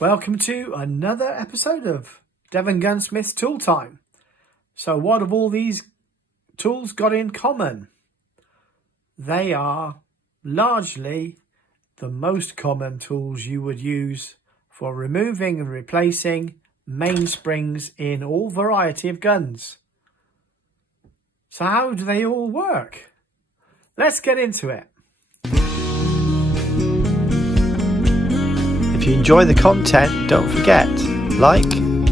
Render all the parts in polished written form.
Welcome to another episode of Devongunsmith Tooltime. So what have all these tools got in common? They are largely the most common tools you would use for removing and replacing mainsprings in all variety of guns. So how do they all work? Let's get into it. If you enjoy the content, don't forget, like,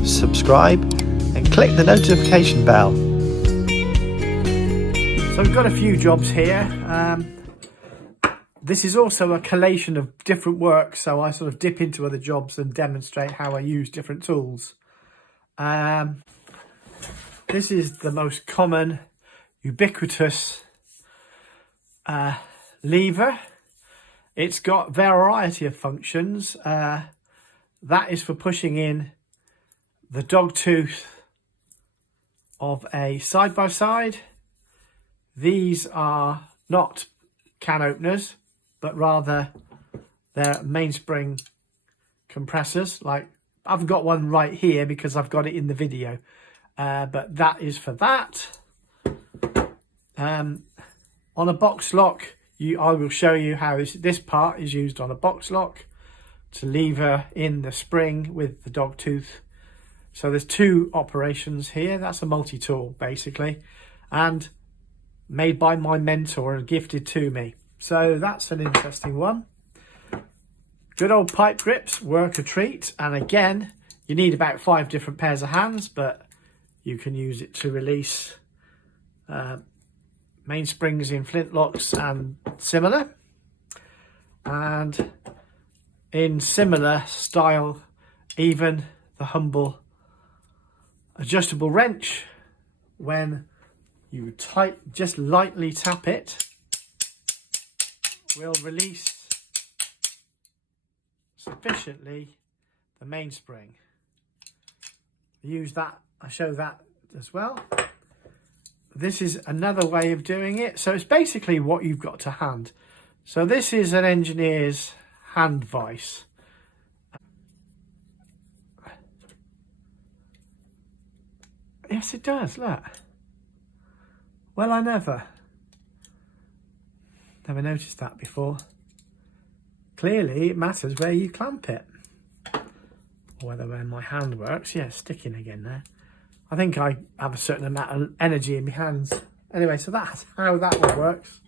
subscribe and click the notification bell. So we've got a few jobs here. This is also a collation of different work, so I sort of dip into other jobs and demonstrate how I use different tools. This is the most common, ubiquitous lever. It's got a variety of functions. That is for pushing in the dog tooth of a side-by-side. These are not can openers, but rather they're mainspring compressors. Like, I've got one right here because I've got it in the video. But that is for that. On a box lock, I will show you how this part is used on a box lock to lever in the spring with the dog tooth. So there's two operations here. That's a multi-tool basically, and made by my mentor and gifted to me. So that's an interesting one. Good old pipe grips work a treat, and again you need about 5 different pairs of hands, but you can use it to release mainsprings in flintlocks and similar. And in similar style, even the humble adjustable wrench, when you just lightly tap it, will release sufficiently the mainspring. Use that, I show that as well. This is another way of doing it. So it's basically what you've got to hand. So this is an engineer's hand vise. Yes, it does, look. Well, I never noticed that before. Clearly, it matters where you clamp it. Or whether when my hand works. Yeah, sticking again there. I think I have a certain amount of energy in my hands. Anyway, so that's how that one works.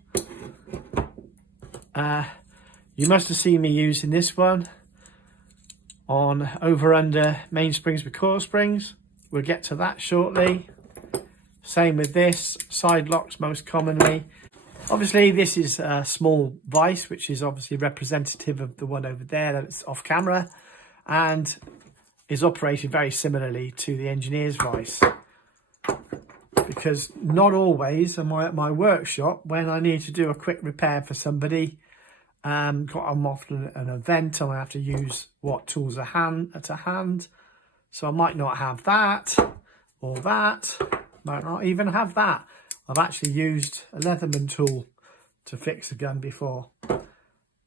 You must have seen me using this one on over-under mainsprings with coil springs. We'll get to that shortly. Same with this, side locks most commonly. Obviously, this is a small vise, which is obviously representative of the one over there that's off camera, and is operated very similarly to the engineer's vise, because not always am I at my workshop when I need to do a quick repair for somebody. I'm often at an event and I have to use what tools are to hand, so I might not have that or that, might not even have that. I've actually used a Leatherman tool to fix a gun before,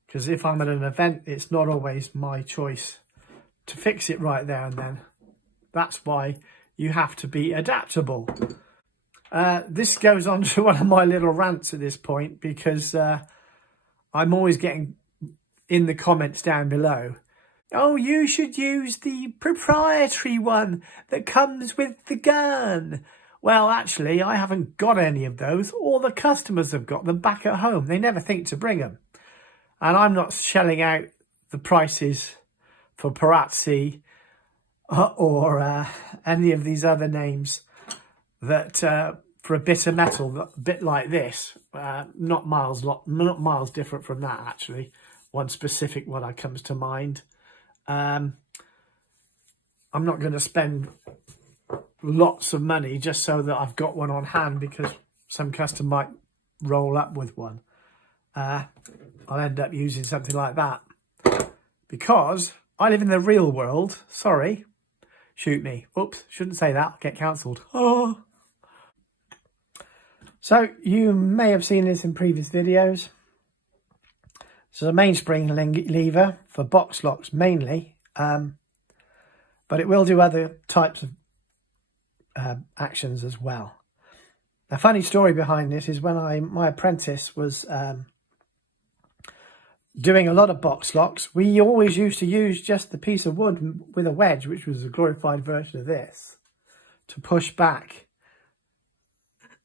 because if I'm at an event, it's not always my choice to fix it right there and then. That's why you have to be adaptable. This goes on to one of my little rants at this point, because I'm always getting in the comments down below, oh, you should use the proprietary one that comes with the gun. Well, actually, I haven't got any of those. All the customers have got them back at home. They never think to bring them. And I'm not shelling out the prices for Parazzi or any of these other names that for a bit of metal, a bit like this, not miles different from that actually. One specific one that comes to mind. I'm not going to spend lots of money just so that I've got one on hand, because some customer might roll up with one. I'll end up using something like that, because I live in the real world. Sorry, shoot me. Oops, shouldn't say that, I'll get cancelled. Oh. So you may have seen this in previous videos. So the mainspring lever for box locks mainly. but it will do other types of actions as well. A funny story behind this is when my apprentice was doing a lot of box locks, we always used to use just the piece of wood with a wedge, which was a glorified version of this, to push back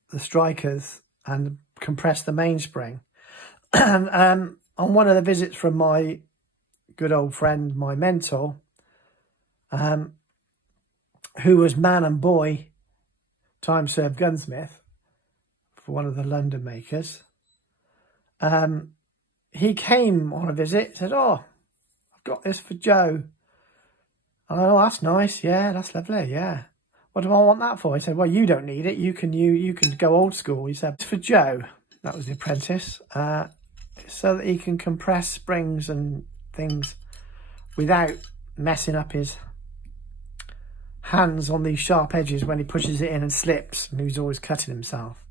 the strikers and compress the mainspring. And on one of the visits from my good old friend, my mentor, who was man and boy time-served gunsmith for one of the London makers, he came on a visit, said, "Oh, I've got this for Joe." And I "Oh, that's nice. Yeah, that's lovely. Yeah. What do I want that for?" He said, "Well, you don't need it. You can go old school." He said, "It's for Joe." That was the apprentice. So that he can compress springs and things without messing up his hands on these sharp edges when he pushes it in and slips, and he's always cutting himself.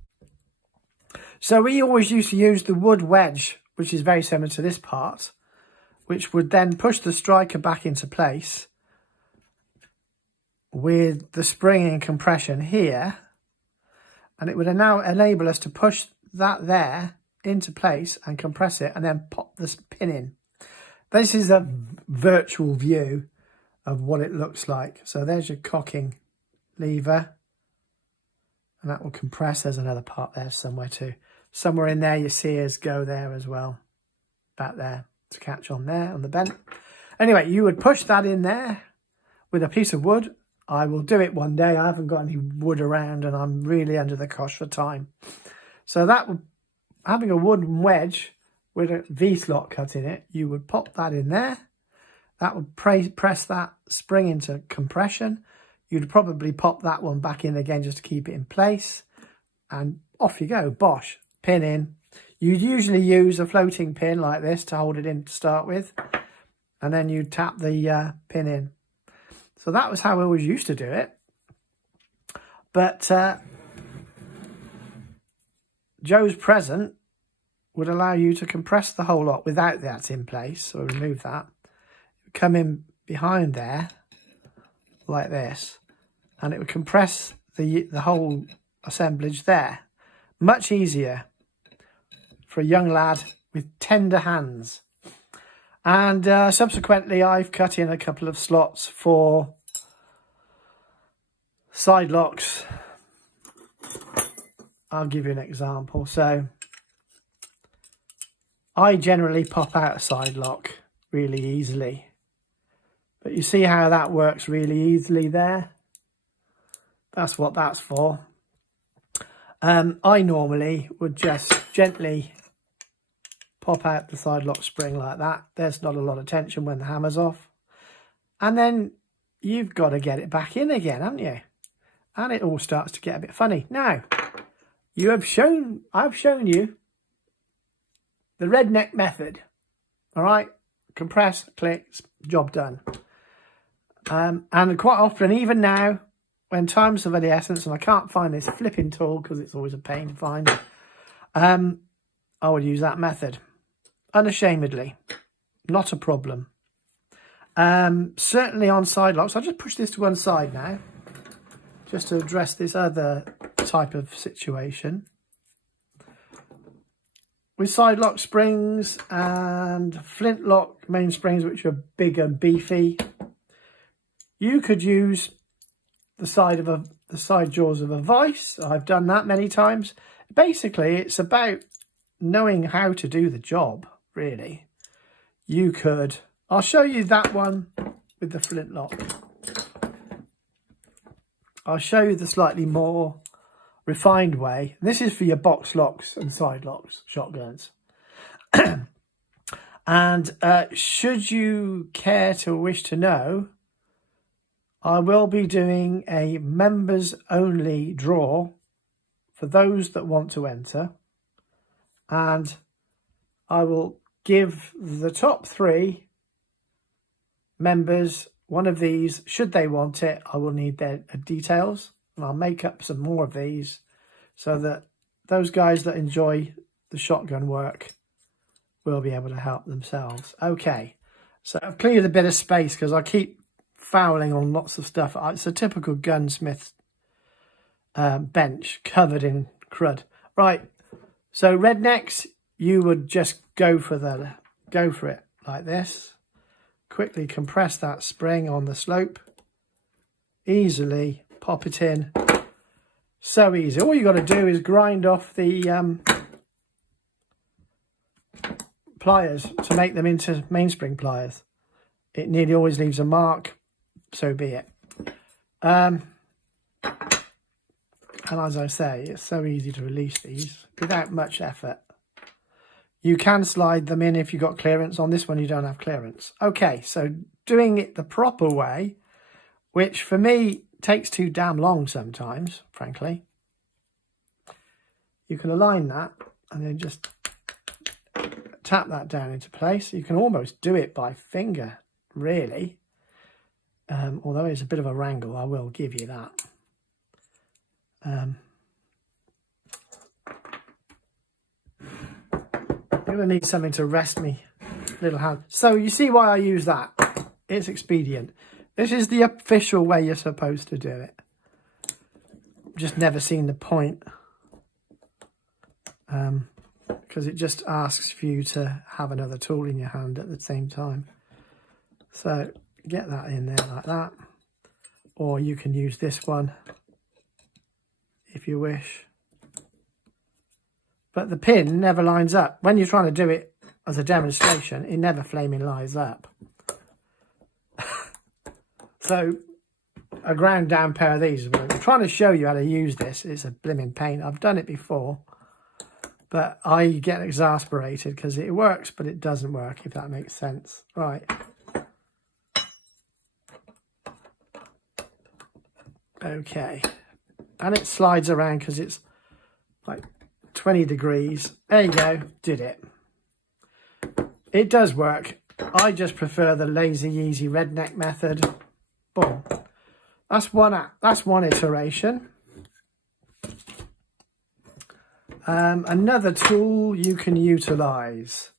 So we always used to use the wood wedge, which is very similar to this part, which would then push the striker back into place with the spring and compression here, and it would now enable us to push that there into place and compress it and then pop this pin in. This is a virtual view of what it looks like. So there's your cocking lever, and that will compress. There's another part there somewhere too. Somewhere in there you see us go there as well, back there to catch on there on the bent. Anyway, you would push that in there with a piece of wood. I will do it one day. I haven't got any wood around and I'm really under the cosh for time. So that would, having a wooden wedge with a V-slot cut in it, you would pop that in there. That would press that spring into compression. You'd probably pop that one back in again just to keep it in place. And off you go, bosh, pin in. You'd usually use a floating pin like this to hold it in to start with. And then you'd tap the pin in. So that was how I always used to do it. But Joe's present would allow you to compress the whole lot without that in place. So remove that. Come in behind there like this, and it would compress the whole assemblage there. Much easier for a young lad with tender hands. And subsequently I've cut in a couple of slots for side locks. I'll give you an example. So I generally pop out a side lock really easily. But you see how that works really easily there? That's what that's for. I normally would just gently pop out the side lock spring like that. There's not a lot of tension when the hammer's off. And then you've got to get it back in again, haven't you? And it all starts to get a bit funny. Now, I've shown you the redneck method. All right? Compress, click, job done. And quite often, even now, when time's of the essence and I can't find this flipping tool because it's always a pain to find, I would use that method. Unashamedly. Not a problem. Certainly on side locks. I'll just push this to one side now, just to address this other type of situation. With side lock springs and flintlock mainsprings, which are big and beefy, you could use the side jaws of a vise. I've done that many times. Basically, it's about knowing how to do the job, really. You could, I'll show you that one with the flintlock. I'll show you the slightly more refined way. This is for your box locks and side locks, shotguns. And should you care to wish to know, I will be doing a members only draw for those that want to enter, and I will give the top 3 members one of these. Should they want it, I will need their details, and I'll make up some more of these so that those guys that enjoy the shotgun work will be able to help themselves. Okay, so I've cleared a bit of space because I keep fouling on lots of stuff. It's a typical gunsmith bench covered in crud. Right, so rednecks, you would just go for it like this. Quickly compress that spring on the slope. Easily pop it in. So easy. All you got to do is grind off the pliers to make them into mainspring pliers. It nearly always leaves a mark, so be it. And as I say, it's so easy to release these without much effort. You can slide them in if you've got clearance. On this one, you don't have clearance. Okay, so doing it the proper way, which for me takes too damn long sometimes, frankly. You can align that and then just tap that down into place. You can almost do it by finger, really. Although it's a bit of a wrangle, I will give you that. I'm going to need something to rest me little hand. So you see why I use that. It's expedient. This is the official way you're supposed to do it. Just never seen the point. Because it just asks for you to have another tool in your hand at the same time. So get that in there like that. Or you can use this one if you wish. But the pin never lines up. When you're trying to do it as a demonstration, it never flaming lines up. So a ground down pair of these. I'm trying to show you how to use this. It's a blimmin' pain. I've done it before, but I get exasperated because it works, but it doesn't work, if that makes sense. Right. Okay. And it slides around because it's like 20 degrees. There you go. Did it. It does work. I just prefer the lazy, easy redneck method. Boom. That's one iteration. Another tool you can utilize.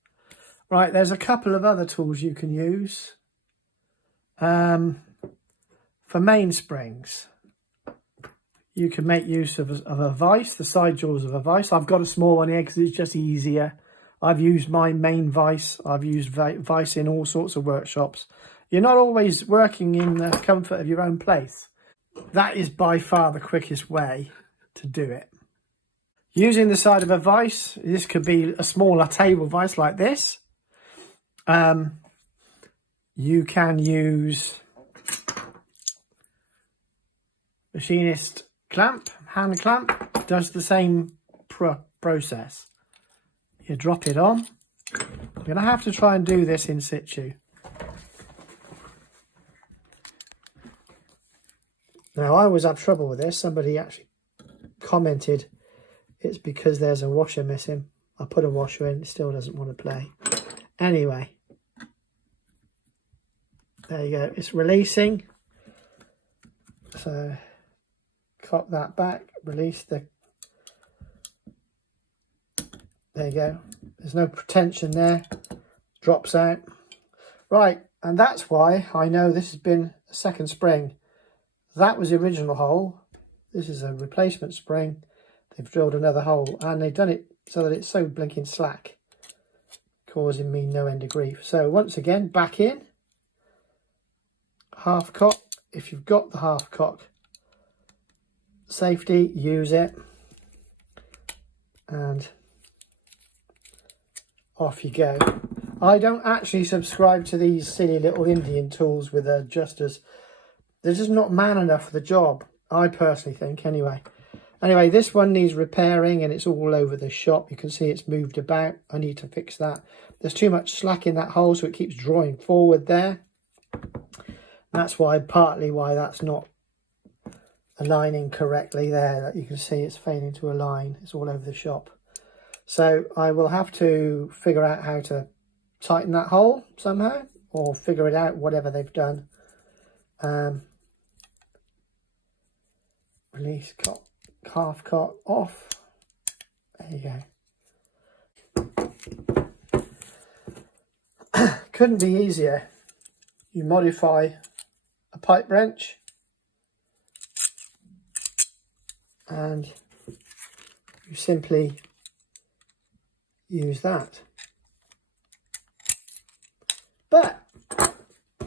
Right, there's a couple of other tools you can use. For mainsprings, you can make use of a vise, the side jaws of a vise. I've got a small one here because it's just easier. I've used my main vise. I've used vise in all sorts of workshops. You're not always working in the comfort of your own place. That is by far the quickest way to do it. Using the side of a vise, this could be a smaller table vise like this. You can use machinist clamp, hand clamp, does the same process. You drop it on. I'm going to have to try and do this in situ. Now, I always have trouble with this. Somebody actually commented it's because there's a washer missing. I put a washer in, it still doesn't want to play. Anyway, there you go. It's releasing. So, cock that back, release the... There you go. There's no tension there. Drops out. Right, and that's why I know this has been a second spring. That was the original hole. This is a replacement spring. They've drilled another hole and they've done it so that it's so blinking slack, causing me no end of grief. So once again, back in. Half cock. If you've got the half cock safety, use it. And off you go. I don't actually subscribe to these silly little Indian tools with adjusters. They're just not man enough for the job, I personally think, anyway. Anyway, this one needs repairing and it's all over the shop. You can see it's moved about. I need to fix that. There's too much slack in that hole, so it keeps drawing forward there. That's why, partly why that's not aligning correctly there. That you can see it's failing to align. It's all over the shop. So I will have to figure out how to tighten that hole somehow, or figure it out, whatever they've done. Release cock, half cock off. There you go. Couldn't be easier. You modify a a pipe wrench, and you simply use that. But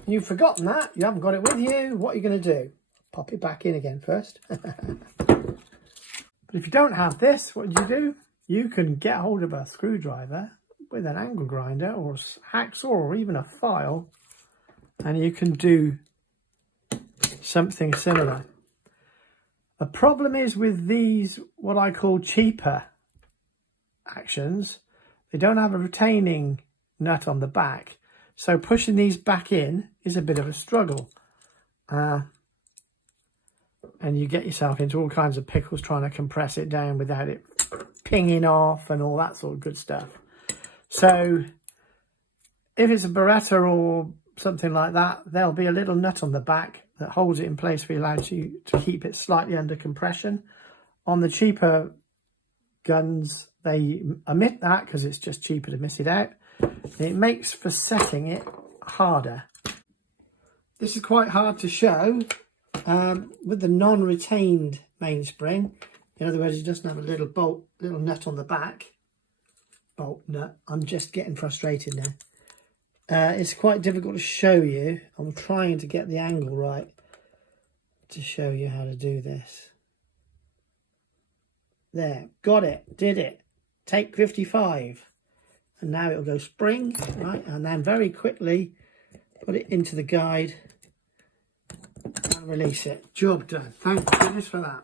you've forgotten that, you haven't got it with you. What are you going to do? Pop it back in again first. But if you don't have this, what do? You can get hold of a screwdriver with an angle grinder or a hacksaw or even a file, and you can do something similar. The problem is with these, what I call cheaper actions, they don't have a retaining nut on the back. So pushing these back in is a bit of a struggle. And you get yourself into all kinds of pickles trying to compress it down without it pinging off and all that sort of good stuff. So if it's a beretta or something like that, there'll be a little nut on the back that holds it in place for you to keep it slightly under compression. On the cheaper guns, they omit that because it's just cheaper to miss it out. It makes for setting it harder. This is quite hard to show with the non-retained mainspring. In other words, it doesn't have a little bolt, little nut on the back. Bolt nut. I'm just getting frustrated now. It's quite difficult to show you. I'm trying to get the angle right to show you how to do this. There, got it, did it. Take 55. And now it'll go spring, right? And then very quickly put it into the guide and release it. Job done. Thank goodness for that.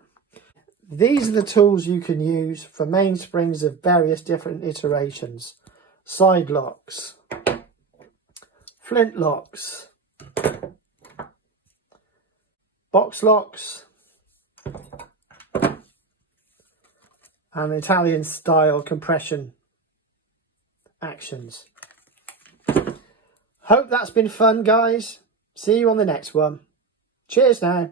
These are the tools you can use for mainsprings of various different iterations. Side locks, flint locks, box locks, and Italian style compression actions. Hope that's been fun, guys. See you on the next one. Cheers now.